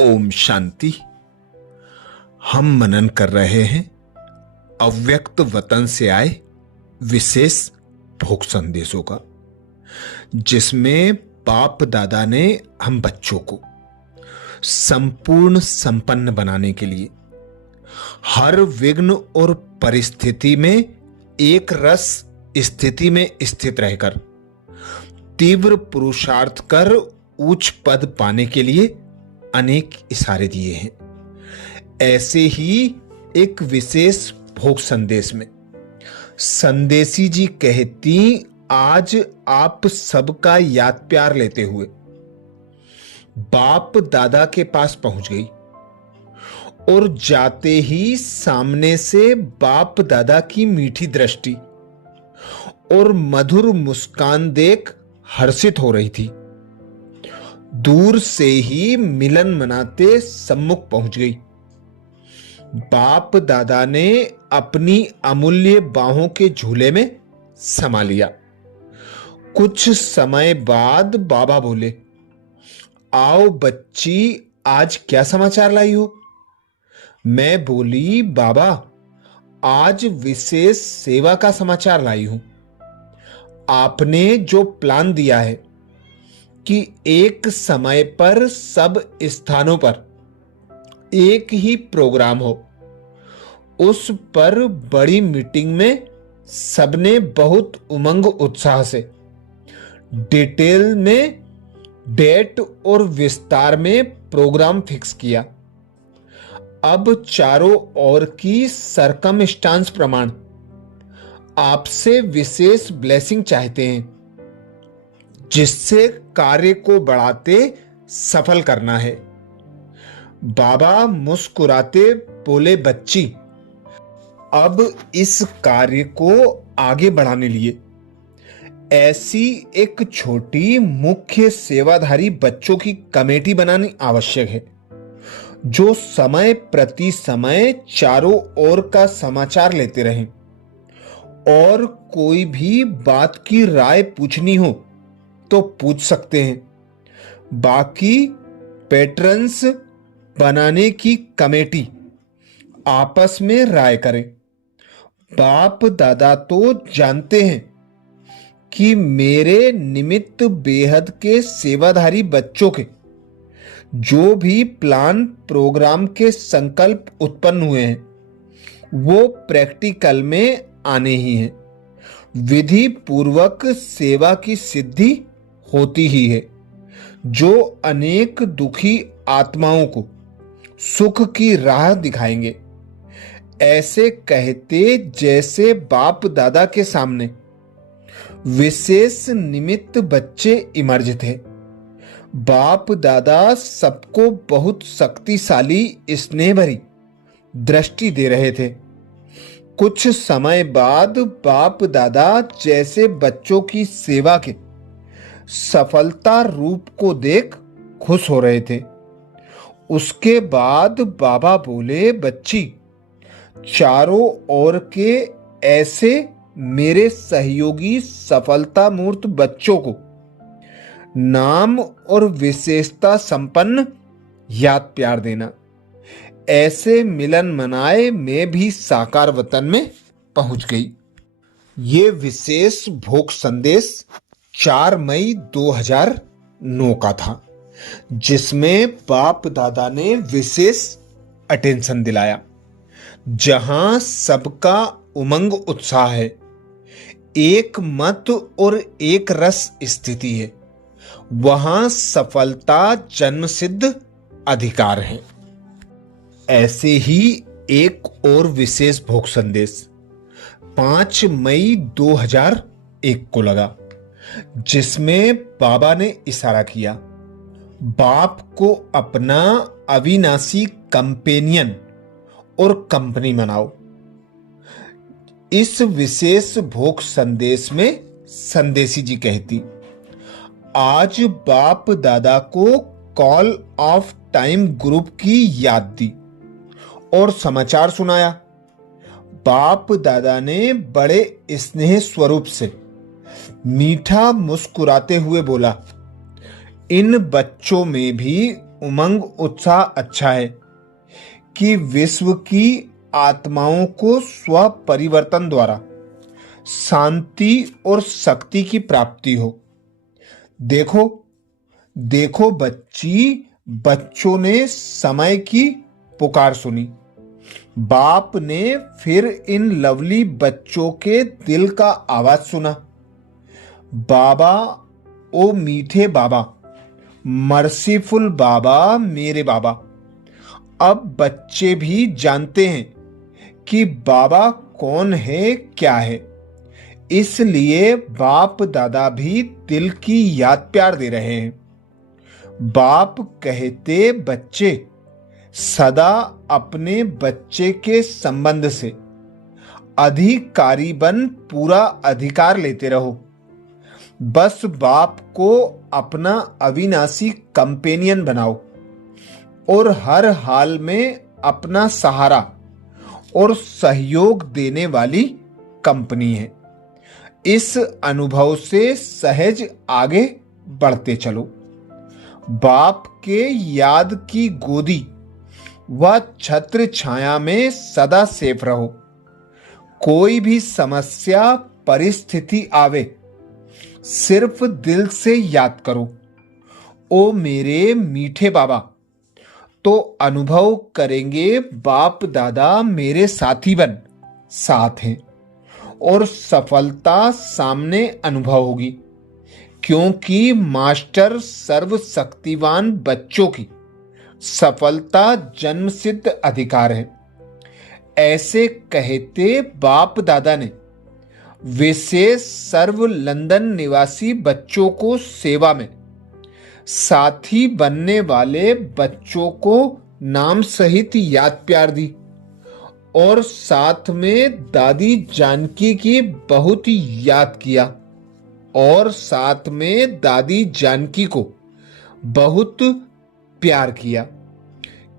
ओम शांति। हम मनन कर रहे हैं अव्यक्त वतन से आए विशेष भोग संदेशों का, जिसमें बाप दादा ने हम बच्चों को संपूर्ण संपन्न बनाने के लिए हर विघ्न और परिस्थिति में एक रस स्थिति में स्थित रहकर तीव्र पुरुषार्थ कर उच्च पद पाने के लिए अनेक इशारे दिए हैं। ऐसे ही एक विशेष भोग संदेश में संदेशी जी कहती, आज आप सबका याद प्यार लेते हुए बाप दादा के पास पहुंच गई और जाते ही सामने से बाप दादा की मीठी दृष्टि और मधुर मुस्कान देख हर्षित हो रही थी। दूर से ही मिलन मनाते सम्मुख पहुंच गई। बाप दादा ने अपनी अमूल्य बाहों के झूले में समा लिया। कुछ समय बाद बाबा बोले, आओ बच्ची, आज क्या समाचार लाई हो? मैं बोली, बाबा आज विशेष सेवा का समाचार लाई हूं। आपने जो प्लान दिया है कि एक समय पर सब स्थानों पर एक ही प्रोग्राम हो, उस पर बड़ी मीटिंग में सबने बहुत उमंग उत्साह से डिटेल में डेट और विस्तार में प्रोग्राम फिक्स किया। अब चारों ओर की सरकमस्टांस प्रमाण आपसे विशेष ब्लेसिंग चाहते हैं, जिससे कार्य को बढ़ाते सफल करना है। बाबा मुस्कुराते बोले, बच्ची अब इस कार्य को आगे बढ़ाने लिए ऐसी एक छोटी मुख्य सेवाधारी बच्चों की कमेटी बनानी आवश्यक है, जो समय प्रति समय चारों ओर का समाचार लेते रहें और कोई भी बात की राय पूछनी हो तो पूछ सकते हैं। बाकी पैट्रन्स बनाने की कमेटी आपस में राय करें। बाप दादा तो जानते हैं कि मेरे निमित्त बेहद के सेवाधारी बच्चों के जो भी प्लान प्रोग्राम के संकल्प उत्पन्न हुए हैं, वो प्रैक्टिकल में आने ही हैं। विधि पूर्वक सेवा की सिद्धि होती ही है, जो अनेक दुखी आत्माओं को सुख की राह दिखाएंगे। ऐसे कहते जैसे बाप दादा के सामने विशेष निमित्त बच्चे इमर्ज थे। बाप दादा सबको बहुत शक्तिशाली स्नेह भरी दृष्टि दे रहे थे। कुछ समय बाद बाप दादा जैसे बच्चों की सेवा के सफलता रूप को देख खुश हो रहे थे। उसके बाद बाबा बोले, बच्ची चारों ओर के ऐसे मेरे सहयोगी सफलता मूर्त बच्चों को नाम और विशेषता संपन्न याद प्यार देना। ऐसे मिलन मनाए मैं भी साकार वतन में पहुंच गई। ये विशेष भोग संदेश 4 मई 2009 का था, जिसमें बाप दादा ने विशेष अटेंशन दिलाया। जहां सबका उमंग उत्साह है, एक मत और एक रस स्थिति है, वहां सफलता जन्मसिद्ध अधिकार है। ऐसे ही एक और विशेष भोग संदेश 5 मई 2001 को लगा, जिसमें बाबा ने इशारा किया, बाप को अपना अविनाशी कंपेनियन और कंपनी बनाओ। इस विशेष भोग संदेश में संदेशी जी कहती, आज बाप दादा को कॉल ऑफ टाइम ग्रुप की याद दी और समाचार सुनाया। बाप दादा ने बड़े स्नेह स्वरूप से मीठा मुस्कुराते हुए बोला, इन बच्चों में भी उमंग उत्साह अच्छा है कि विश्व की आत्माओं को स्व परिवर्तन द्वारा शांति और शक्ति की प्राप्ति हो। देखो देखो बच्ची, बच्चों ने समय की पुकार सुनी। बाप ने फिर इन लवली बच्चों के दिल का आवाज सुना। बाबा, ओ मीठे बाबा, मर्सीफुल बाबा, मेरे बाबा। अब बच्चे भी जानते हैं कि बाबा कौन है, क्या है। इसलिए बाप दादा भी दिल की याद प्यार दे रहे हैं। बाप कहते, बच्चे सदा अपने बच्चे के संबंध से अधिकारी बन पूरा अधिकार लेते रहो। बस बाप को अपना अविनाशी कंपेनियन बनाओ और हर हाल में अपना सहारा और सहयोग देने वाली कंपनी है। इस अनुभव से सहज आगे बढ़ते चलो। बाप के याद की गोदी व छत्र छाया में सदा सेफ रहो। कोई भी समस्या परिस्थिति आवे, सिर्फ दिल से याद करो, ओ मेरे मीठे बाबा। तो अनुभव करेंगे बाप दादा मेरे साथी बन साथ हैं और सफलता सामने अनुभव होगी, क्योंकि मास्टर सर्वशक्तिवान बच्चों की सफलता जन्मसिद्ध अधिकार है। ऐसे कहते बाप दादा ने विशेष सर्व लंदन निवासी बच्चों को सेवा में साथी बनने वाले बच्चों को नाम सहित याद प्यार दी और साथ में दादी जानकी की बहुत याद किया और साथ में दादी जानकी को बहुत प्यार किया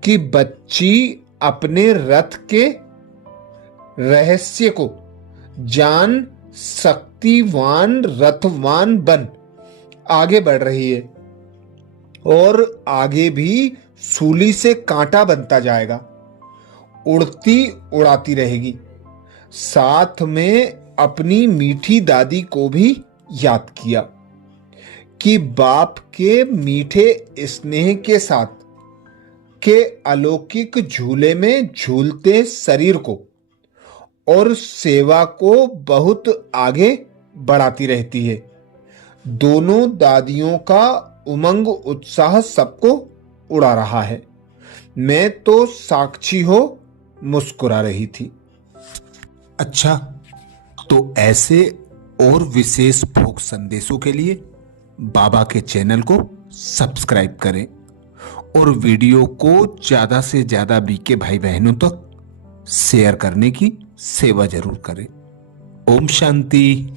कि बच्ची अपने रथ के रहस्य को जान शक्तिवान रथवान बन आगे बढ़ रही है और आगे भी सूली से कांटा बनता जाएगा, उड़ती उड़ाती रहेगी। साथ में अपनी मीठी दादी को भी याद किया कि बाप के मीठे स्नेह के साथ के अलौकिक झूले में झूलते शरीर को और सेवा को बहुत आगे बढ़ाती रहती है। दोनों दादियों का उमंग उत्साह सबको उड़ा रहा है। मैं तो साक्षी हो मुस्कुरा रही थी। अच्छा, तो ऐसे और विशेष फोक संदेशों के लिए बाबा के चैनल को सब्सक्राइब करें और वीडियो को ज्यादा से ज्यादा बीके भाई बहनों तक शेयर करने की सेवा जरूर करें। ओम शांति।